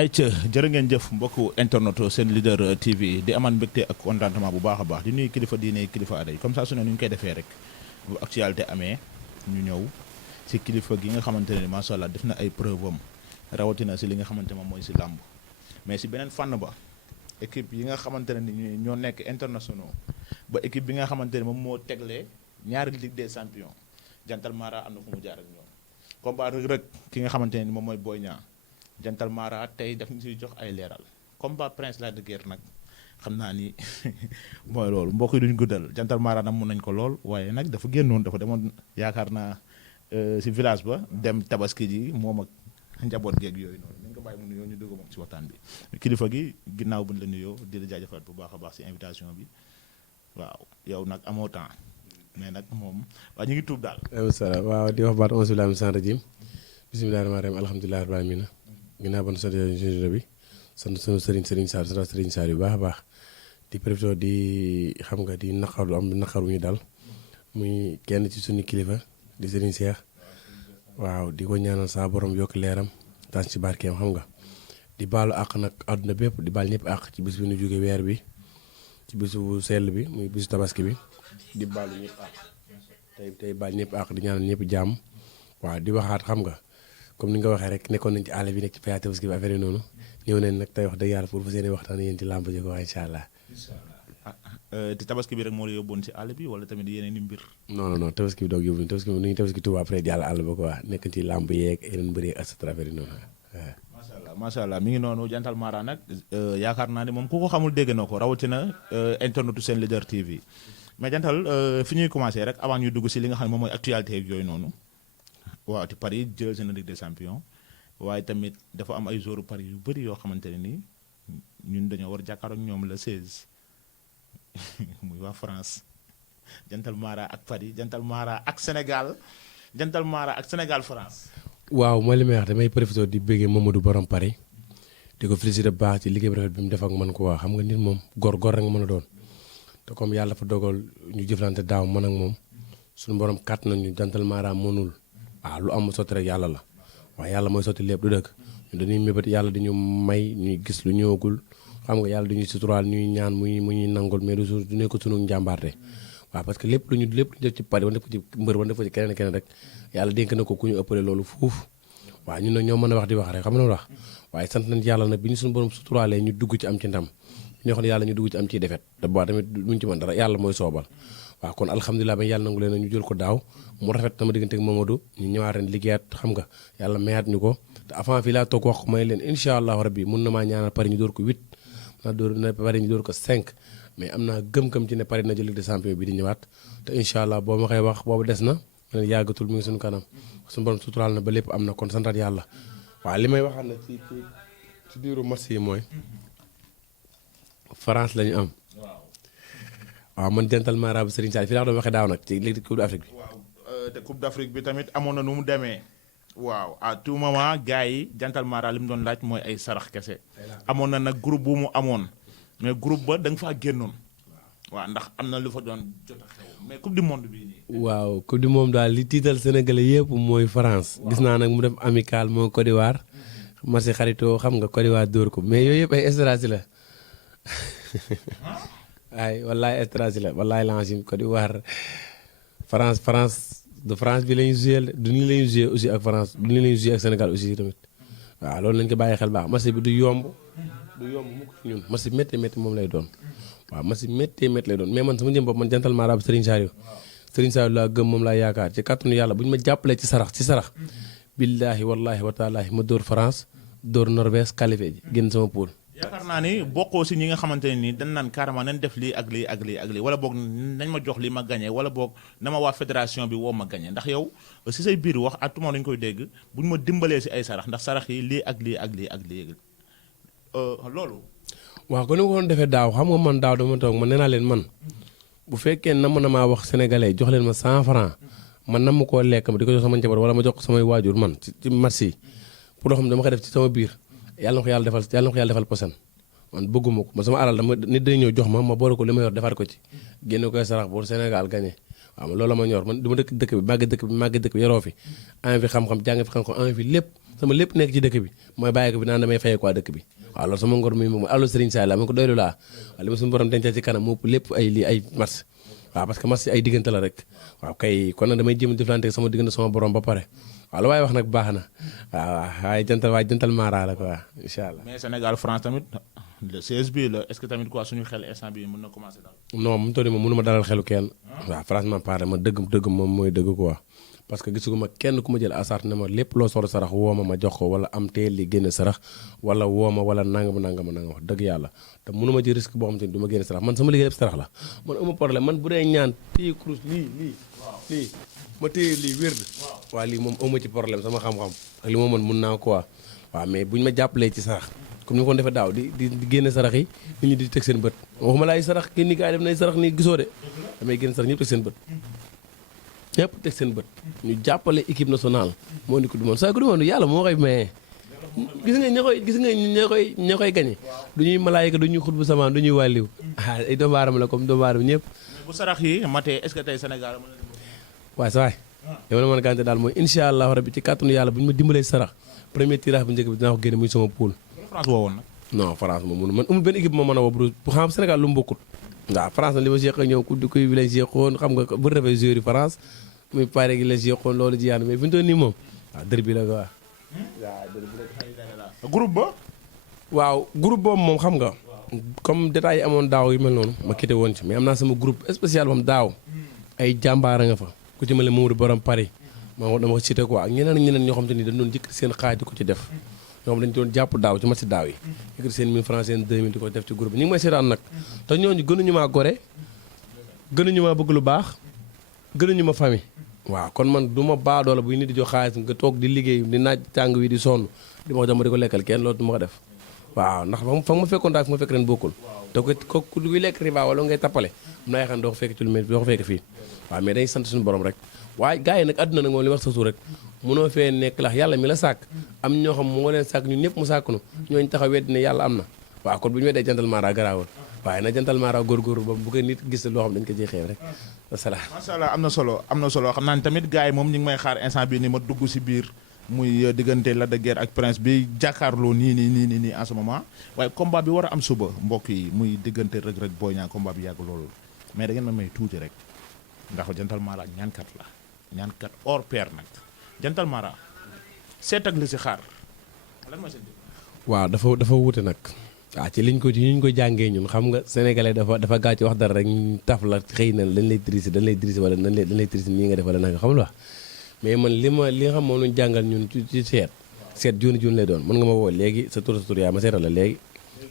ayca jërë ngeen jëf mbokku internet seen leader TV di amaan mbégte ak contentement bu baax a baax di nuyu kilifa diine kilifa aada yi comme ça su ne nu ñu koy defee rek bu actualité amee ñu ñëw si kilifa gi nga xamante ne macha allah def na ay preuve am rawatina si li nga xamante moom mooy si làmb mais si beneen fànn ba équipe yi nga xamante ne ni ñoo nekk internationaux ba équipe bi nga xamante ne moom moo tegle ñaari Ligue des champions Jantal Mara am na fu mu jaar ak ñoom combat Reug ki nga xamante ne ni moom mooy Boy Niang Jantal Mara tey daf ñu siy jox ay leeral combat Prince Lac de Guiers nag xam naa ni mooy loolu mbokk yi duñ guddal Jantal Mara nag mun nañ ko lool waaye nag dafa génnoon dafa demoon yaakaar naa si village ba dem tabaski ji moom ak njaboot geeg yooyu noonu nañ ko bàyyi mu nuyoo ñu dugg moom si waxtaan bi kilifa gi ginnaaw buñ la nuyoo di la jaajëfal bu baax a baax si invitation bi waaw yow nag amoo temps mais nag moom waaw ñu ngi tuub daal. salaam waaw di wax baat onze billahi mina rajim bismillahi rahmaani rahim alhamdulillahi rabbil alamin ginnaaw ba nu sant bi sant sunu sëriñ Saar yu baax a baax di profité di xam nga di naqaru am naqaru ñu dal muy kenn ci suñu kilifa di sëriñ Seex waaw di ko ñaanal saa borom yokk leeram taas ci barkeem xam nga di baalu àq nag àdduna bépp di baal ñëpp àq ci bis bi nu jóge weer bi ci bisu sell bi muy bisu tabaski bi di baalu ñëpp àq tey baal ñëpp àq di ñaanal ñëpp jàmm waaw di waxaat xam nga comme ni nga waxee rek nekkoon nañ ci àll bi nekk ci paya tabaski bi affaire yi noonu ñëw nañ nag tey wax dëgg yàlla pour fa seeni waxtaan yéen ci làmb ji ko wax incha allah. te tabaski bi rek moo la yóbboon si àll bi wala tamit yeneen i mbir. non tabaski bi doog yóbbu tabaski bi nu ñu tabaski Tuuba après jàll àll ba ko wax nekk ci làmb yeeg yeneen mbir yeeg et cetera affaire yi noonu waaw. macha allah mi ngi noonu Jantal Mara nag yaakaar naa ne moom ku ko xamul dégg na ko rawatina internetu seen leader TV mais Jantal fi ñuy commencé rek avant ñuy dugg si li nga xam ne moom mooy actualité ak yooyu noonu. waaw te Paris jël seen Ligue des champions waaye tamit dafa am ay joueurs Paris yu bëri yoo xamante ne ni ñun dañoo war a jàkkaarloo ak ñoom le 16 muy waa France Jantal Mara ak Paris Jantal Mara ak Sénégal Jantal Mara ak Sénégal France. waaw mooy li may wax damay profité di bëggee Mamadou Borom Paris di ko félicité baax ci liggéey bu rafet bi mu def ak man ko waa xam nga nit moom góor rek nga mën a doon te comme yàlla fa dogal ñu jëflante daaw man ak moom suñu borom kàtt nañu Jantal Mara mënul. waaw lu am sotti rek yàlla la waaye yàlla mooy sotti lépp du dëkk ñu dañuy mébét yàlla di ñu may ñuy gis lu ñëwagul xam nga yàlla dañuy suturaal ñuy ñaan mu ñuy nangul mais du nekk sunu njàmbaarte waaw parce que lépp lu ñu def ci pari wala def ko ci mbër wala def ko ci keneen rek yàlla dénk na ko ku ñu ëppale loolu fuuf waaw ñun nag ñoo mën a wax di wax rek xam nga wax waaye sant nañ yàlla nag bi ñu suñu borom suturaalee ñu dugg ci am ci ndam ñu xam ne yàlla ñu dugg ci am ciy defet te boo tamit duñ ci mën dara yàlla mooy soobal waaw kon alhamdulilah ba yàlla nangu leen ñu jël ko daaw mu rafet sama diggante ak Mamadou ñu ñëwaat ren liggéeyaat xam nga yàlla mayaat ñu ko te avant fii laa toog wax may leen incha allahu rabbi mun na maa ñaanal Paris ñu door ko 8 na Paris ñu door ko 5 mais am naa gëm-gëm ci ne Paris na jël Ligue des champions bi di ñëwaat te incha allah boo ma koy wax boobu des na leen yàggatul mi ngi suñu kanam suñu borom suturaal na ba lépp am na kon santaat yàlla waaw li may waxaat na ci diiru match yi mooy France la ñu am waaw man Jantal Mara bu Serigne Sall fii laa doon waxee daaw nag ci Ligue Coupe d'Afrique bi. waaw te Coupe d'Afrique bi tamit amoon na nu mu demee. waaw à tout moment gars yi Jantal Mara li mu doon laaj mooy ay sarax kese. amoon na nag groupe bu mu amoon mais groupe ba da nga faa génnoon. waaw ndax am na lu fa doon jot a xew mais Coupe du monde bii nii. waaw Coupe du monde daal li tiital Sénégalais yëpp mooy France. gis naa nag mu def amical moo Côte d'Ivoire. match xaritoo xam nga Côte d'Ivoire dóor ko mais yooyu yëpp ay stratégie la. waaye wallaay stratégie la wallaay lancim Côte d'Ivoire France de France bi la ñu joué du nii la ñu joué aussi ak France du nii la ñu joué ak Sénégal aussi tamit waaw loolu lañ ko bàyyi xel baax match bi du yomb mukk ci ñun match bi métti moom lay doon waaw match bi métti lay doon mais man sama jëm bopp man Jantal Mara bu Serigne Saliou laa gëm moom laa yaakaar ci kàttanu yàlla bu ñu ma jàppalee ci sarax billaahi wallaahi wa taalaahi ma dóor France dóor Norvège qualifié ji génn sama poule. yaakaar naa ni bokkoo si ñi nga xamante ne nii dañ naan carrément nañ def lii ak lii ak lii ak lii wala boog nañ ma jox lii ma gagné wala boog na ma waa fédération bi woo ma gagné ndax yow si say biir wax à tout moment dañu koy dégg bu ñu ma dimbalee si ay sarax ndax sarax yi lii ak lii ak lii ak lii loolu. waaw kon ni ko doon defee daaw xam nga man daaw dama toog man nee naa leen man bu fekkee na mën na maa wax sénégalais jox leen ma 100 francs man na ma koo lekk ma di ko jox sama njaboot wala ma jox ko samay waajur man ci match yi pour loo xam ne dama koy def ci sama biir. yàlla na ko yàlla defal posan man bëgguma ko man sama alal dama nit day ñëw jox ma boole ko li ma yor defar ko ci génne koy sarax pour Sénégal gagné waaw loolu la ma ñor man du ma dëkk bi màgg dëkk bi yoroo fi am fi xam-xam jàng fi xam-xam am fi lépp sama lépp nekk ci dëkk bi mooy bàyyi ko bi naan damay fayee quoi dëkk bi waaw loolu sama ngor mi moom allo Serigne Sall ma ko doylu laa waaw li ma suñu borom dencal ci kanam mopp lépp ay lii ay match waaw parce que match ay diggante la rek waaw kay kon nag damay jéem a jëflante sama diggante sama borom ba pare waaw lu waaye wax nag baax na waaw waaye jantal maara la quoi incha allah. mais Sénégal France tamit le 16 bi la est-ce que tamit quoi suñu xel instant bi mën na commencer daal. non mu toll nii moom mënu ma dalal xelu kenn waaw franchement parlé ma dëgg moom mooy dëgg quoi parce que gisuguma kenn ku ma jël asart ne ma lépp loo soxla sarax woo ma jox ko wala am teel li génne sarax wala woo ma wala nangam wax dëgg yàlla te mënu ma ci risque boo xam te ni du ma génne sarax man sama liggéey lépp sarax la man amu problème man bu dee ñaan téye kurus lii ma téye lii wérd waaw lii moom amu ci problème sama xam-xam ak li ma mën mun naa quoi waaw mais buñ ma jàppalee ci sarax comme ni ma ko defee daaw di génne sarax yi nit ñi di teg seen bët waxuma laay sarax kii ni gaa def nay sarax nii gisoo de damay génne sarax ñëpp teg seen bët ñëpp teg seen bët ñu jàppale équipe nationale moo ni ko du moon saa ko du moon yàlla moo koy maye gis nga ña koy gañe du ñuy malaayika du ñuy xut bu samaan du ñuy wàlliw ay doomu aadama la comme doomu aadama ñëpp bu sarax yi matee est-ce que tey Sénégal mën na waaye sa waay yow la mën a gànte daal mooy incha allah rabbi ci kàttanu yàlla bu ñu ma dimbalee sarax premier tirage bu njëkk bi dinaa ko génne muy sama poule France woowoon nag non France moom mënu man amul benn équipe moo mën a woo bu xam Sénégal lu mu bokkut waaw France na li ma seq ak ñoom ku kuy bi lañ seqoon xam nga bu defee joueur yi France muy pare gi la seqoon loolu ji yaan mais fi ñu toll nii moom waaw dër bi la quoi waaw dër bi la groupe ba waaw groupe boobu moom xam nga comme détails yi amoon daaw yu mel noonu ma quitté woon ci mais am naa sama groupe spécial moom daaw ay jàmbaara nga fa ku ci mel ne Mamadou Borom Paris ma dama ko cité quoi ak ñeneen ñoo xam te ni dañ doon jëkkati seen xaaj di ko ci def ñoom dañu doon jàpp daaw ci match daaw yi yëkkati seen 1000 francs seen 2000 di ko def ci groupe bi ñu ngi may seetaan nag te ñooñu gënuñu maa gore gënuñu maa bëgg lu baax gënuñu ma famille waaw kon man du ma baadoola buy nit di jox xaalis nga toog di liggéey di naaj tàng wi di sonn di ma ko jox ma di ko lekkal kenn loolu du ma ko def waaw ndax fa ma fekkoon daal fi ma fekk ren bokkul te ko ku luy lekk riba wala ngay tappale am na ay xam doo ko fekk ci lu mel doo ko fekk fii waaw mais dañuy sant suñu borom rek waaye gars yi nag àdduna nag moom li wax sa suur rek mënoo fee nekk lax yàlla mi la sàkk am ñoo xam moo leen sàkk ñun ñëpp mu sàkk nu ñooñu taxaw weddi ne yàlla am na waaw kon bu ñu weddee jantal maara garaawal waaye na jantal maara góorgóorlu ba bu ko nit gis loo xam dañ ko jeexee rek wasalaam macha allah am na solo xam naa ne tamit gars yi moom ñu ngi may xaar instant bi ni ma dugg si biir muy diggante Lac de Guiers ak Prince bi jàkkaarloo nii en ce moment waaye combat bi war a am suba mbokk yi muy diggante Reug Reug Boy Niang combat bi yàgg loolu mais da ngeen ma may tuuti rek ndax jantal maara ñaankat la ñaankat hors pair nag jantal maara seet ak li si xaar lan mooy seen waaw dafa wuute nag waaw ci liñ ko jàngee ñun xam nga sénégalais dafa gaa ci wax dara rek taf la xëy na dañ lay triser wala dañ lay triser nii nga def wala nanga xam la mais man li nga xam moom lañu jàngal ñun ci seet jooni lay doon mën nga ma woo léegi sa tur yaa ma seetal la léegi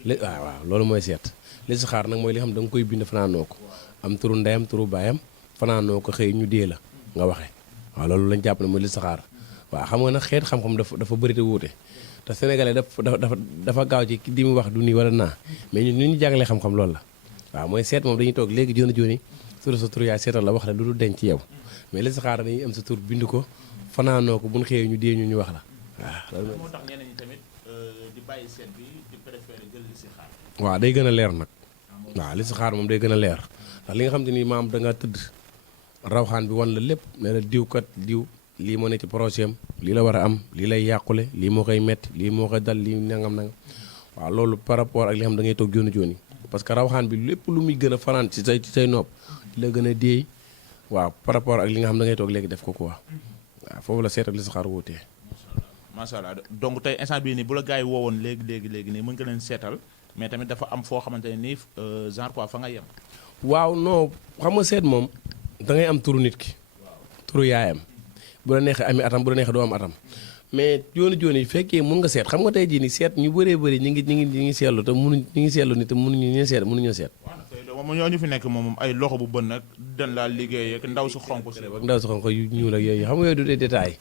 waaw loolu mooy seet li si xaar nag mooy li xam da nga koy bind fanaanoo ko am turu ndeyam turu baayam fanaanoo ko xëy ñu dee la nga waxee waaw loolu lañ jàpp ne mooy li si xaar waaw xam nga nag xeet xam-xam dafa bëri te wuute te sénégalais dafa gaaw ci di mu wax du nii wala naa mais ñun ñu jàngalee xam-xam loolu la waaw mooy seet moom dañuy toog léegi jooni sa tur yaay seetal la wax la lu dul denc ci yow mais li si xaar dañuy am sa tur bind ko fanaanoo ko bu ñu xëyee ñu dee ñu wax la waaw loolu moo tax ñeneen ñi tamit di bàyyi seet bi di préféré jël li si xaar waaw day gën a leer nag waaw li si xaar moom day gën a leer ndax li nga xam te ni maam da nga tëdd rawxaan bi wan la lépp ne la diw lii moo ne ci projet am lii la war a am lii lay yàqule lii moo koy metti lii moo koy dal lii nangam waaw loolu par rapport ak li xam da ngay toog jooni parce que rawxaan bi lépp lu muy gën a fanaan ci say nopp di la gën a déey waaw par rapport ak li nga xam da ngay toog léegi def ko quoi waaw foofu la seet ak li si xaar wuutee macha allah donc tey instant bii nii bu la gars yi woowoon léegi nii mën nga leen seetal mais tamit dafa am foo xamante ne nii genre quoi fa nga yem waaw non xam nga seet moom da ngay am turu nit ki turu yaayam bu la neexee ami atam bu la neexee doo am atam mais jooni fekkee mun nga seet xam nga tey jii ni seet ñu bëree bëri ñi ngi seetlu te mënuñ ñi ngi seetlu ni te mënuñoo seet moom ñoo ñu fi nekk moom ay loxo bu bën nag dañ laa liggéey ak ndaw su xonk si ak ndaw su xonk yu ñuul ak yooyu xam nga yooyu du dee détail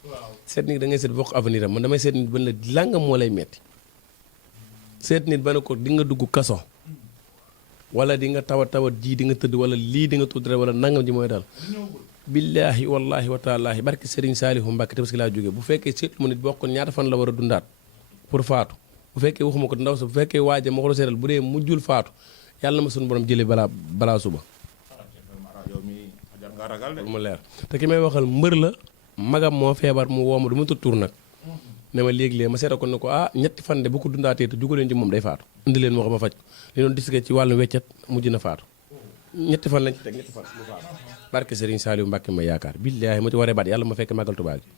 seet nit da ngay seet bokk avenir am man damay seet nit ban la langam moo lay metti seet nit ba ne ko di nga dugg kaso wala di nga tawat ji di nga tëdd wala lii di nga tudd rek wala nangam ji mooy daal billaahi wallaahi wa taalaahi barki Serigne Saalihu Mbàkke Tabaski laa jógee bu fekkee seetlu ma nit bokk ñaata fan la war a dundaat pour faatu bu fekkee waxuma ko ndaw sa bu fekkee waaja ma ko seetal bu dee mujjul faatu yàlla ma suñu borom jëlee balaa suba lu ma leer te ki may waxal mbër la magam moo feebar mu woo ma du ma tudd tur nag ne ma léegi-léegi ma seeta ko ne ko ñetti fan de bu ko dundaatee te jugu leen ci moom day faatu indi leen moo ko ma faj ko li doon discuter ci wàllu weccet mujj na faatu ñetti fan lañ ci teg ñetti fan mu faatu barke Serigne Saliou Mbacke ma yaakaar billaahi ma ci waree baat yàlla ma fekk màggal Tuubaa gi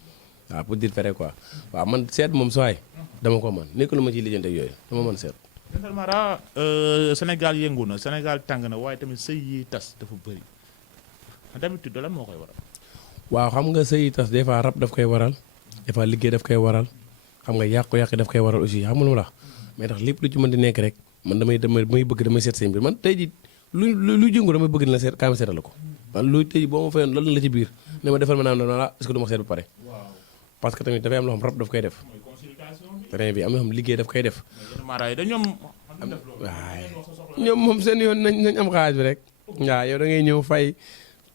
waaw pour dire vrai quoi waaw man seet moom sooy dama ko mën nekk lu ma ciy lijjante yooyu dama mën seet Dental Mara Sénégal yëngu na Sénégal tàng na waaye tamit sëy yi tas dafa bëri d'habitude lan moo koy waral. waaw xam nga sëy tas des fois rab daf koy waral des fois liggéey daf koy waral xam nga yàqu-yàqu daf koy waral aussi xam nga lu ma la mais tax lépp lu ci mën di nekk rek man damay bëgg damay seet seen biir man tey ji lu jëngu damay bëgg na la seet kaay ma seetal la ko man lu tey ji boo ma fayoon loolu la ci biir ne ma defal ma naan la est-ce que du ma seet ba pare parce que tamit dafay am loo xam rab daf koy def terrain bi am yoo xam liggéey daf koy def waaye ñoom moom seen yoon nañ am xaalis bi rek waaw yow da ngay ñëw fay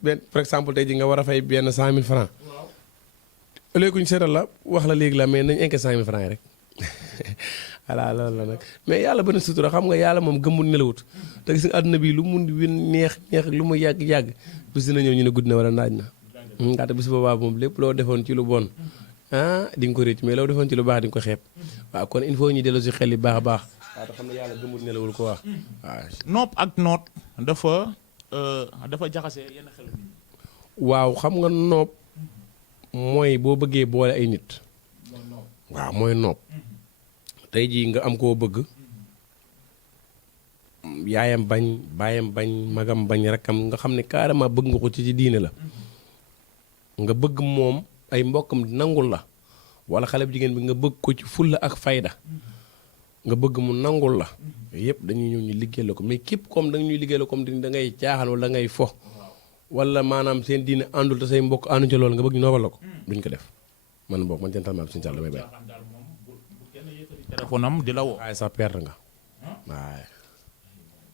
benn par exemple tey ji nga war a fay benn 100 000 francs léegi ñu seetal la wax la léegi la mais nañ enquête 100 000 francs yi rek voilà loolu la nag mais yàlla bëri sutura xam nga yàlla moom gëmmul nelawut te gis nga àdduna bi lu mun neex lu mu yàgg bis dina ñëw ñu ne guddi na wala naaj na ngaate bis boobaa moom lépp loo defoon ci lu bon di nga ko récc mais loo defoon ci lu baax di nga ko xeeb waaw kon il faut ñu delloo si xel yi baax a baax waaw te xam ne yàlla gëmmul nelawul ko wax waaw nopp ak noot dafa jaxase yenn xel nit ñi waaw xam nga nopp mooy boo bëggee boole ay nit waaw mooy nopp tey jii nga am koo bëgg yaayam bañ baayam bañ magam bañ rakkam nga xam ne carrément bëgg nga ko ci diine la nga bëgg moom ay mbokkam nangul la wala xale bu jigéen bi nga bëgg ko ci fulla ak fayda nga bëgg mu nangul la yëpp dañuy ñëw ñu liggéey la ko mais képp comme da ñuy liggéey la comme da ngay caaxaan wala da ngay fo wala maanaam seen diine àndul te say mbokk àndu ci loolu nga bëgg ñu noobal la ko duñ ko def man boog man Dental Mara suñu sàll damay bàyyi téléphone am di la woo waaye sax perte nga waaye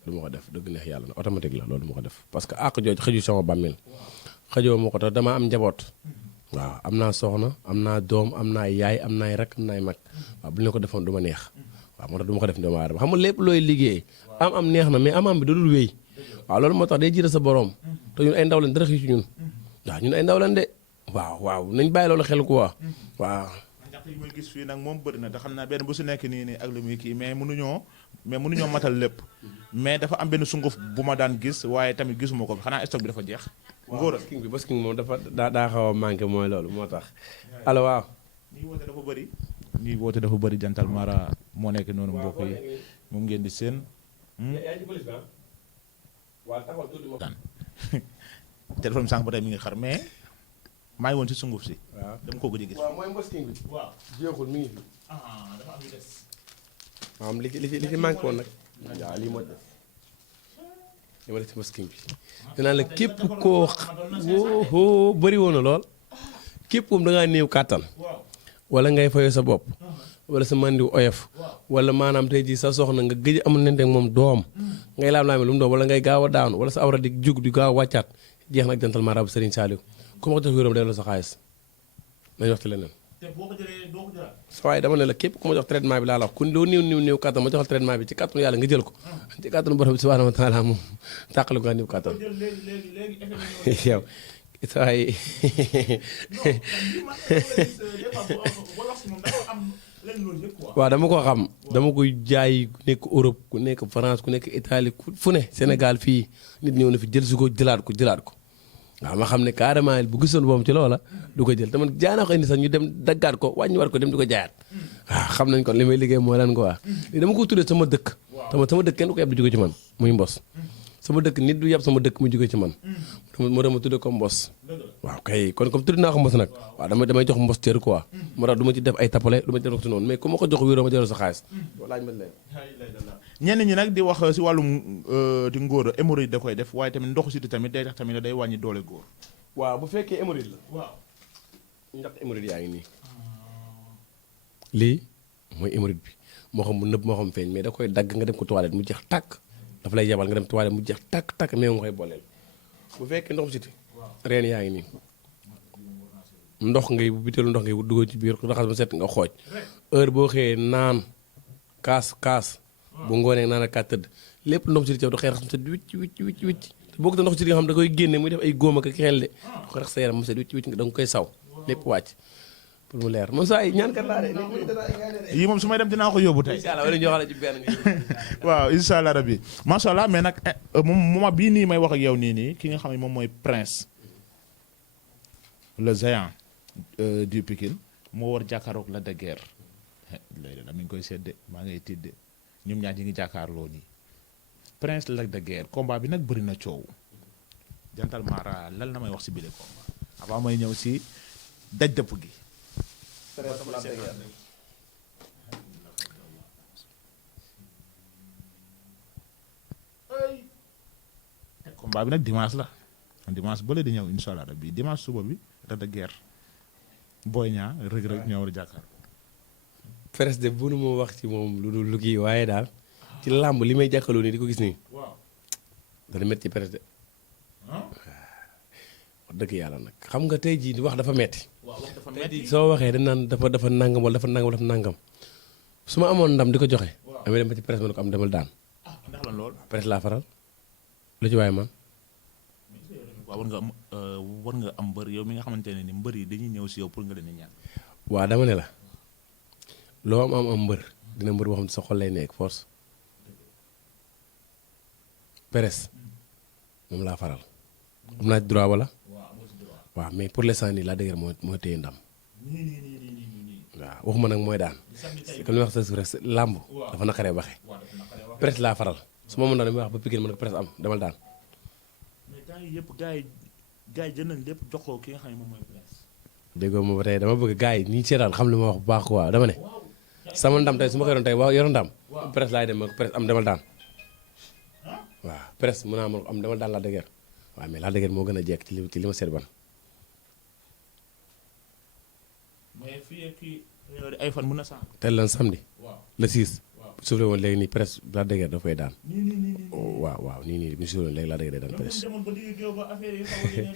du ma ko def dëgg neex yàlla na automatique la loolu du ma ko def parce que àq jooj xëju sama bàmmeel xëjoo ma ko tax dama am njaboot waaw am naa soxna am naa doom am naa yaay am naay rak am naay mag waaw bu ñu ko defoon du ma neex waaw moo tax du ma ko def doomu aadama xam nga lépp looy liggéey am neex na mais am bi da dul wéy waaw loolu moo tax day jiite sa borom te ñun ay ndaw lañ dara xii ci ñun waaw ñun ay ndaw lañ de waaw nañ bàyyi loolu xel quoi waaw ndax yi may gis fii nag moom bëri na te xam naa benn bu su nekk nii ak lu muy kii mais mënuñoo matal lépp mais dafa am benn sunguf bu ma daan gis waaye tamit gisuma ko xanaa stock bi dafa jeex ngóor basking moom dafa daa xaw a manqué mooy loolu moo tax allo waaw ñuy woote dafa bëri Dental Mara moo nekk noonu mbokk yi moom ngeen di seen téléphone sànq ba tey mi ngi xar mais maa ngi woon ci sunguf si waaw dama ko gëj a gis waaw mooy basking bi waaw jeexul mi ngi fi dafa am yu des maanaam li fi manqué woon nag waaw lii moo des li ma def ci basking bi dinaa la képp koo woo bëri woon na lool képp koom da ngaa néew kàttan wala ngay fayo sa bopp wala sa mandiw oyof wala maanaam tey jii sa soxna nga gëj amul nente moom doom ngay laam-laame lu mu doom wala ngay gaaw a daanu wala sa awra di jug di gaaw a wàccaat jeex nag Dental Mara bu Serigne Saliou ku ma ko jox wéram delloo sa xaalis nañ wax ci leneen sa waaye dama ne la képp ku ma jox traitement bi laa la wax ku doo néew kàttan ma joxal traitement bi ci kàttanu yàlla nga jël ko ci kàttanu borom bi subhanahu wa taala moom tàqali ko nga néew kàttan yow sa waay waaw dama ko xam dama koy jaay ku nekk Europe ku nekk France ku nekk Italie fu ne Sénégal fii nit ñëw na fi jël si ko jëlaat ko waaw ma xam ne carrément bu gisoon boobu ci loola du ko jël te man jaay naa ko indi sax ñu dem daggaat ko wàññiwaat ko dem di ko jaayaat waaw xam nañ kon li may liggéey moo lan ko waa li dama ko tuddee sama dëkk sama dëkk kenn du ko yeb di jóge ci man muy mbos sama dëkk nit du yeb sama dëkk mu jóge ci man moo tax ma tuddee ko mbos waaw kay kon comme tudd naa ko mbos nag waaw damay jox mbos cër quoi moo tax du ma ci def ay tapale du ma ci def ko si noonu mais ku ma ko jox wéeroo ma jëloo sa xaalis laaj ma leen ñenn ñi nag di wax si wàllum di ngóor hémorroïde da koy def waaye tamit ndoxu siti tamit day tax tamit day wàññi doole góor waaw bu fekkee hémorroïde la waaw ndax hémorroïde yaa ngi nii lii mooy hémorroïde bi moo xam mu nëbb moo xam feeñ mais da koy dagg nga dem ko toilette mu jeex tàkk dafa lay yebal nga dem toilette mu jeex tàkk mais nga koy booleel bu fekkee ndoxu siti reen yaa ngi nii ndox ngay bu biteelu ndox ngay dugal ci biir raxas ba set nga xooj heure boo xëyee naan kaas bu ngoonee naan ak kaa tëdd lépp ndox si di da koy rax mu set wicc te boo ko ndox si di nga xam da koy génne muy def ay góom ak xel de da koy rax sa yaram mu set wicc nga da nga koy saw lépp wàcc pour mu leer moom saa yi ñaan kat laa de. yii moom su may dem dinaa ko yóbbu tey. incha allah wala ñu joxale ci benn. waaw incha allah rabbi macha allah mais nag moom moment bii nii may wax ak yow nii ki nga xam ne moom mooy Prince le géant du Pikine moo war jàkkaaroog Lac de Guiers léegi nag mi ngi koy sedde maa ngay tidde ñoom ñaar ñi ngi jàkkaarloo nii Prince Lac de Guiers combat bi nag bëri na coow jantal Mara lan la may wax si bile combat avant may ñëw si daj dëpp gi. combat bi nag dimanche la dimanche bële di ñëw incha allah rabbi dimanche suba bi Lac de Guiers Boy Niang Reug Reug ñoo war a jàkkaar. Prince de bu nu ma wax ci moom lu dul lu kii waaye daal ci làmb li may jàkkaloo nii di ko gis nii. waaw dana métti ci Prince de. wax dëgg yàlla nag xam nga tey jii wax dafa metti. waaw wax dafa tey metti jii soo waxee dañ naan dafa nangam wala dafa nangam su ma amoon ndam di ko joxe. waaw damay dem ba ci Prince ma ne ko am demal daan. ndax lan lool. Prince laa faral lu ci waaye man. waaw war nga am mbër yow mi nga xamante ne ni mbër yi dañuy ñëw si yow pour nga leen di ñaan. waaw dama ne la loo am mbër dina mbër boo xam ne sa xol lay nekk force. Prince moom laa faral. am naa ci droit wala. waaw mais pour l'instant nii Lac de Guiers moo téye ndam. waaw waxuma nag mooy daan. comme ni wax sa suuf rek làmb dafa naqaree waxe Prince laa faral su ma mën a damay wax ba Pikine mën ko Prince am demal daan. mais temps yii yëpp gars yi jël nañ lépp jox ko ki nga xam ne moom mooy Prince. déggoo ma ba tey dama bëgg gars yi ñi seetaan xam li ma wax bu baax quoi dama ne sama ndam tey su ma ko yoroon tey waaw yoroon ndam. Prince laay dem ma ko Prince am demal daan. waaw Prince mën naa am demal daan Lac de Guiers waaw mais Lac de Guiers moo gën a jekk ci li ma seet ban. mais fii ak kii ay fan mën na sànq. tey lan samedi. waaw le 6. waaw bu suuflee woon léegi nii Prince Lac de Guiers daf koy daan. nii. waaw nii bu suuflee woon léegi Lac de Guiers day daan Prince. demoon ba digg géew ba affaire yi xaw a yéene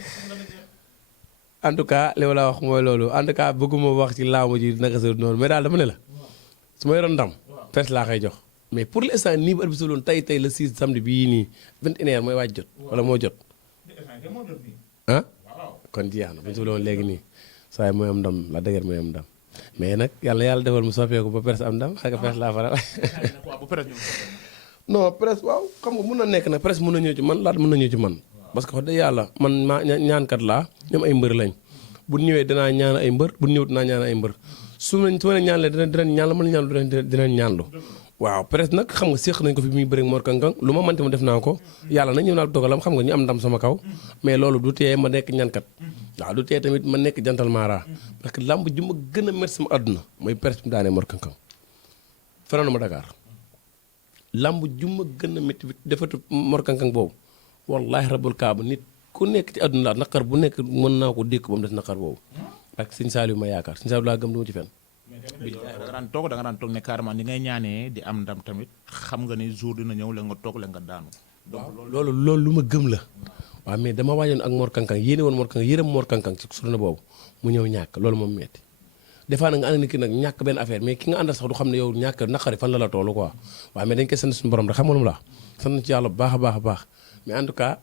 en tout cas li ma la wax mooy loolu en tout cas bëgguma wax ci laamu ji naka sa noonu mais daal dama ne la su ma yoroon ndam Prince laa koy jox mais pour l'instant nii bu arbitre bi loon tey le 6 samedi bii nii 21h mooy waaj jot wala moo jot ah kon jeex na bu ñu woon léegi nii saa yi mooy am ndam Lac de Guiers mooy am ndam mais nag yàlla defal mu soppeeku ba Prince am ndam xam nga Prince laa faral non Prince waaw xam nga mun na nekk nag Prince mun na ñëw ci man Lac mun na ñëw ci man parce que wax dëgg yàlla man maa ñaankat laa ñoom ay mbër lañ bu ñëwee dinaa ñaan ay mbër bu ñëwut dinaa ñaan ay mbër su ma leen ñaanlee dinañ ñaan la mën ñaan dinañ ñaanlu waaw Prince nag xam nga séq nañ ko fi muy bëri Mor Kang Kang lu ma mënti ma def naa ko yàlla nag ñëw naa dogalam xam nga ñu am ndam sama kaw mais loolu du tee ma nekk ñaankat waaw du tee tamit ma nekk jantal Mara parce que lamb ju ma gën a métti sama àdduna mooy Prince bi mu daanee Mor Kang Kang fanaan ma Dakar lamb ju ma gën a métti defatu Mor Kang Kang boobu wallahi rabul kaaba nit ku nekk ci àdduna la naqar bu nekk mën naa ko dékk ba mu des naqar boobu ak sëñ Saliou ma yaakaar sëñ Saliou laa gëm du ma ci fenn. da nga daan toog ne carrément ni ngay ñaanee di am ndam tamit xam nga ni jour dina ñëw la nga toog la nga daanu. loolu lu ma gëm la. waaw mais dama waajoon ak Mor Kang Kang yéene woon Mor Kang Kang yërëm Mor Kang Kang ci surna boobu mu ñëw ñàkk loolu moom metti des fois nag nga ànd nit ki nag ñàkk benn affaire mais ki nga àndal sax du xam ne yow ñàkk naqari fan la toolu quoi waaw mais dañ koy sant suñu borom rek xam nga lu mu la sant ci yàlla bu baax a baax mais en tout cas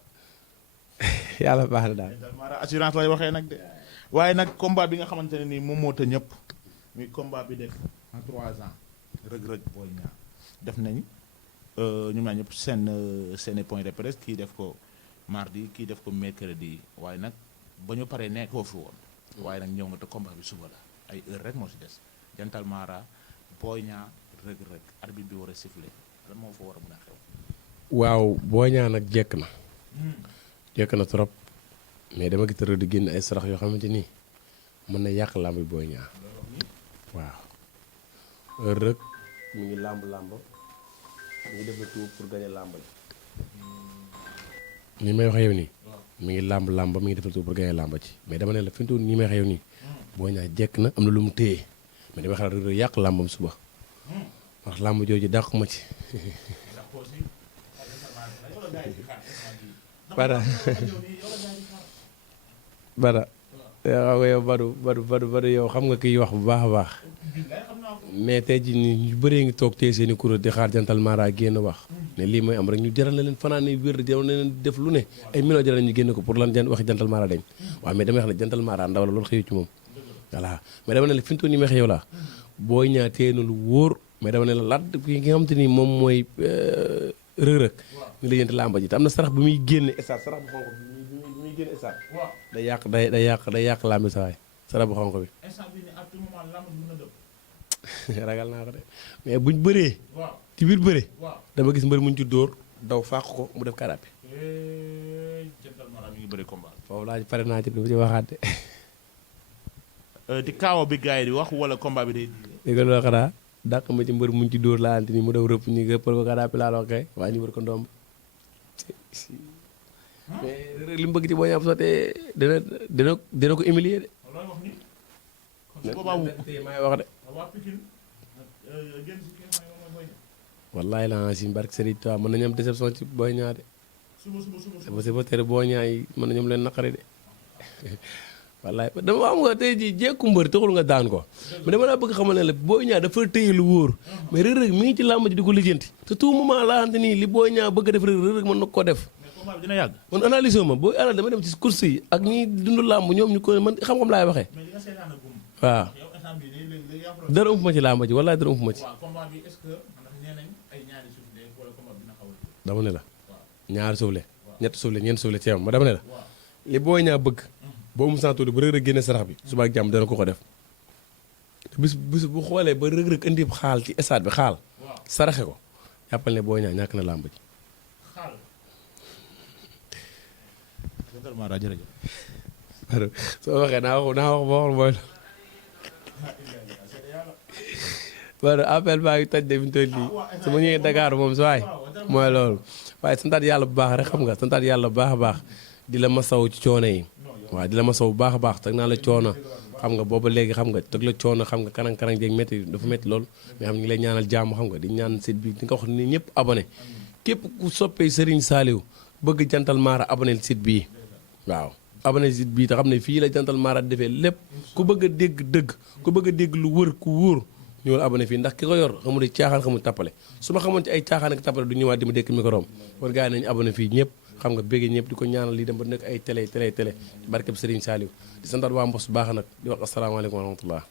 yàlla baax na daal. assurance lay waxee nag de waaye nag combat bi nga xamante ne nii moom moo ta ñëpp muy combat bi def en 3 ans Reug Reug Boy Niang def nañ ñu naan ñëpp seen point de presse kii def ko mardi kii def ko mercredi waaye nag ba ñu paree nekkoo fi woon waaye nag ñëw nga te combat bi suba la ay heure rek moo si des jantal Mara Boy Niang Reug Reug arbitre bi war a siffler lan moo fa war a mën a xew. waaw Boy Niang nag jekk na trop mais dama gis Reug di génn ay sarax yoo xamante ni mën na yàq làmb bi Boy Niang waaw Reug mi ngi làmb mi ngi def le tout pour gagner làmb ji ni may wax yow nii mi ngi làmb mi ngi def le tout pour gagner làmb ci mais dama ne la fi mu toll nii may wax yow nii Boy Niang jekk na am na lu mu téye mais damay xalaat Reug yàq làmbam suba ndax làmb jooju dàqu ma ci Bada yow Badu yow xam nga kiy wax bu baax a baax mais tey jii nii ñu bëree ngi toog tey seeni kuréel di xaar jantal Mara génn wax ne lii mooy am rek ñu jaral na leen fanaan ne wér jaral na leen def lu ne ay millions jaral ñu génn ko pour lan waxi jantal Mara dañ waaw mais damay wax ne jantal Mara ndaw la loolu xëyu ci moom voilà mais dama ne la fi mu toll nii ma yow la Boy Niang téye na lu wóor mais dama ne la Lac ki nga xamante ni moom mooy rëg-rëg ñu la yënte làmba ji te am na sarax bi muy génne stade sarax bu xonk bi muy génne stade day yàq làmbi sa waay sarax bu xonk bi ragal naa ko de mais buñ bëree ci biir bëree dama gis mbër muñ ci dóor daw fàq ko mu def karapi foofu laa pare naa ci du ci waxaat de di kaawa bi gars yi di wax wala combat bi day dégg nga loolu xanaa dàq ma ci mbër muñ ci dóor laa ante ni mu daw rëpp ñu rëppal ko karapi laa la waxee waaye ñu wër ko ndomb mais rek li mu bëgg ci Boy Niang bu sottee dina ko humilier de may wax de wallaay la si barke Serigne Touba mën nañu am déception ci Boy Niang de suba suba tere Boy Niang yi mën nañu am leen naqari de wallaay dama am nga tey jii jékku mbër taxul nga daan ko mais dama laa bëgg xamal ne la Boy Niang dafa téye lu wóor mais Reug Reug mi ngi ci làmb ji di ko lijjanti te tout moment laa xamante nii li Boy Niang bëgg a def Reug Reug mën na ko def dina yàgg man analyse ma boo ana dama dem ci course yi ak ñi dund làmb ñoom ñu ko man xam-xam laay waxee waaw dara ëmp ma ci làmb ji wallaay dara ëmp ma ci dama ne la ñaari suufle ñetti suufle ñeenti suufle ci yam ma dama ne la li Boy Niang bëgg boo mu santuuli ba Reug Reug génne sarax bi suba ak jàmm dana ko def te bis bu xoolee ba Reug Reug indi xaal ci stade bi xaal saraxe ko jàppal ne Boy Niang ñàkk na làmb ji soo waxee naa wax ba waxul mooy loolu appel baa ngi toj de fi mu toll nii su ma ñëwee Dakar moom su waay mooy loolu waaye santaat yàlla bu baax rek xam nga santaat yàlla bu baax a baax di la masaw ci coono yi waaw di la masaw bu baax a baax teg naa la coono xam nga booba léegi xam nga teg la coono xam nga karang-karang jeeg métti dafa métti loolu mais xam nga ñu ngi lay ñaanal jàmm xam nga di ñaan site bi di nga wax ni ñëpp abonné képp ku soppee Serigne Saliou bëgg Jantal Mara abonné site bii waaw abonné site bii te xam ne fii la Jantal Mara defee lépp ku bëgg a dégg dëgg ku bëgg a dégg lu wër ku wóor ñëwal abonné fii ndax ki ko yor xamul caaxaan xamul tappale su ma xamoon ci ay caaxaan ak tappale du ñëwaat di ma dékk micro war gaa yi nañu abonné fii ñëpp xam nga béggee ñëpp di ko ñaanal lii dem ba nekk ay télé barkeb Serigne Saliou di santaat waa Mbos baax nag di wax asalaamaaleykum wa rahmatullah